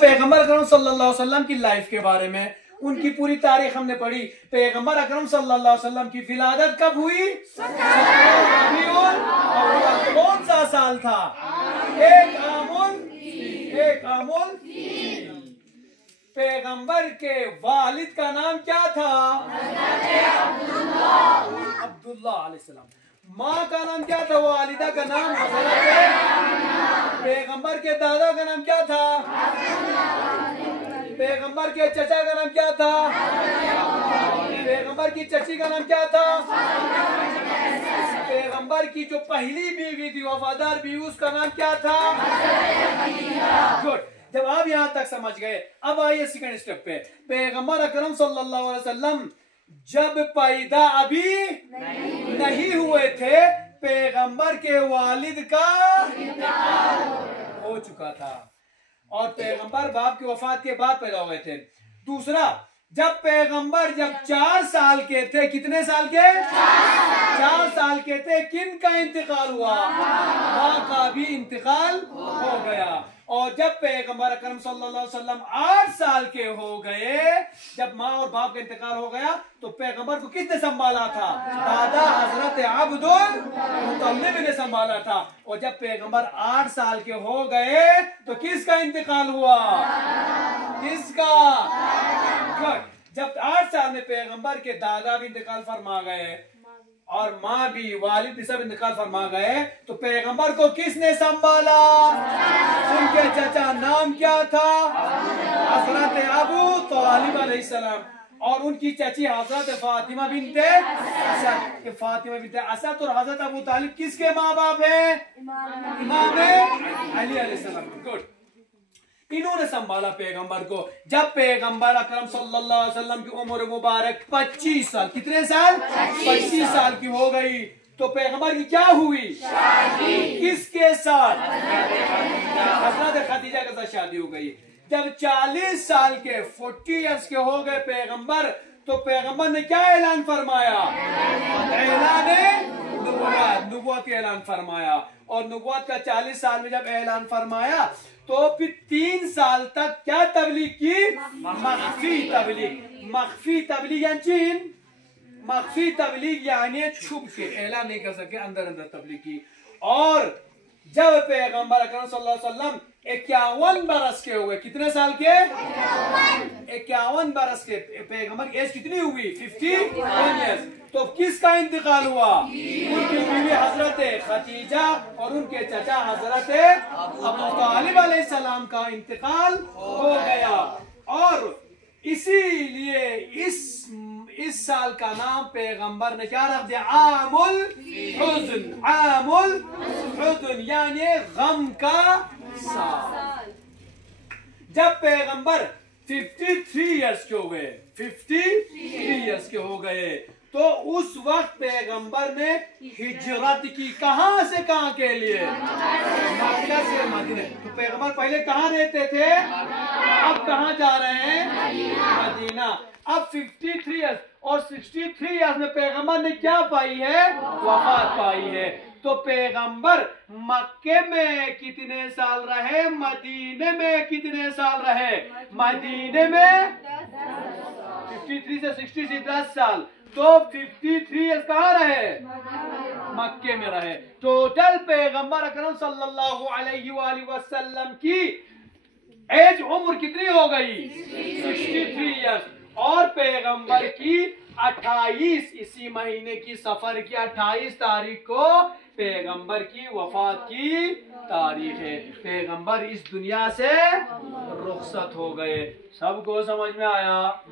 पैगंबर अकरम सल्लल्लाहु अलैहि वसल्लम की लाइफ के बारे में, उनकी पूरी तारीख हमने पढ़ी। पैगंबर अकरम सल्लल्लाहु अलैहि वसल्लम की विलादत कब हुई? कौन सा साल था? एक आमुल पैगंबर के वालिद का नाम क्या था? अब्दुल्लाह अलैहिस्सलाम। माँ का नाम क्या था? वालिदा का नाम हज़रत। पैगंबर के दादा का नाम क्या था? पैगंबर के चचा का नाम क्या था? पैगंबर की चची का नाम क्या था? पैगंबर की जो पहली बीवी थी, वफादार बीवी, उसका नाम क्या था? गुड। जब आप यहाँ तक समझ गए, अब आइए सेकंड स्टेप पे। पैगंबर अकरम सल्लल्लाहु अलैहि वसल्लम जब पैदा अभी नहीं हुए थे, पैगंबर के वालिद का हो चुका था और पैगंबर बाप की वफात के बाद पैदा हुए थे। दूसरा, जब पैगंबर 4 साल के थे, कितने साल के? 4 साल के थे, किन का इंतकाल हुआ? माँ का भी इंतकाल हो गया। और जब पैगंबर अकरम सल्लल्लाहु अलैहि वसल्लम 8 साल के हो गए, जब माँ और बाप का इंतकाल हो गया, तो पैगंबर को किसने संभाला था? दादा हजरत अब्दुल मुत्तलिब ने संभाला था। और जब पैगंबर 8 साल के हो गए, तो किसका इंतकाल हुआ? किसका? जब 8 साल में पैगंबर के दादा भी इंतकाल फरमा गए और माँ भी, वालिद भी सब इंतकाल फरमा गए, तो पैगंबर को किसने संभाला? उनके चचा नाम क्या था? हजरत अबू तालिब अलैहिस्सलाम। और उनकी चची हजरत फातिमा बिनते असद। फातिमा बिनते असद और हजरत अबू तालिब किसके माँ बाप हैं? इमाम अली अलैहिस्सलाम। गुड। इन्होंने संभाला पैगंबर को। जब पैगंबर अकरम सल्लल्लाहु अलैहि वसल्लम की उम्र मुबारक 25 साल, कितने साल? 25 साल की हो गई, तो पैगंबर की क्या हुई? किसके साथ? हजरत खदीजा के साथ शादी हो गई। जब 40 साल के 40 इयर्स के हो गए पैगंबर, तो पैगंबर ने क्या ऐलान फरमाया? नुबुव्वत का ऐलान फरमाया। और नुबुव्वत का 40 साल में जब ऐलान फरमाया, तो फिर 3 साल तक क्या तबलीग की? मख्फी तबलीग यानी छुप के, ऐलान नहीं कर सके, अंदर अंदर तबलीग की। और जब पैगंबर अकरम सल्लल्लाहु अलैहि वसल्लम 51 बरस के हुए, कितने साल के? 51 बरस के, पैगंबर की एज कितनी हुई? 51 इयर्स। तो किसका इंतकाल हुआ? उनकी बीवी हजरत खदीजा और उनके चचा हजरत अबू तालिब अलैहिस्सलाम का इंतकाल हो गया। और इसीलिए इस साल का नाम पैगंबर ने क्या रख दिया? आमुल हुज़्न, यानी गम का साल। जब पैगंबर 53 इयर्स के हो गए, 53 इयर्स के हो गए, तो उस वक्त पैगंबर ने हिजरत की। कहां से कहां के लिए? मक्का से मदीना। तो पैगंबर पहले कहां रहते थे, अब कहां जा रहे हैं? मदीना। अब 53 इयर्स और 63 इयर्स में पैगंबर ने क्या पाई है? वफात पाई है। तो पैगंबर मक्के में कितने साल रहे? मदीने में कितने साल रहे? मदीने में 53 से 63 10 साल। तो 53 इयर्स कहाँ रहे? मक्के में रहे। टोटल पैगंबर अकरम सल्लल्लाहु अलैहि वसल्लम की एज, उम्र कितनी हो गई? 63 इयर्स। और पैगंबर की 28, इसी महीने की सफर की 28 तारीख को पैगंबर की वफात की तारीख है। पैगंबर इस दुनिया से रुखसत हो गए। सबको समझ में आया?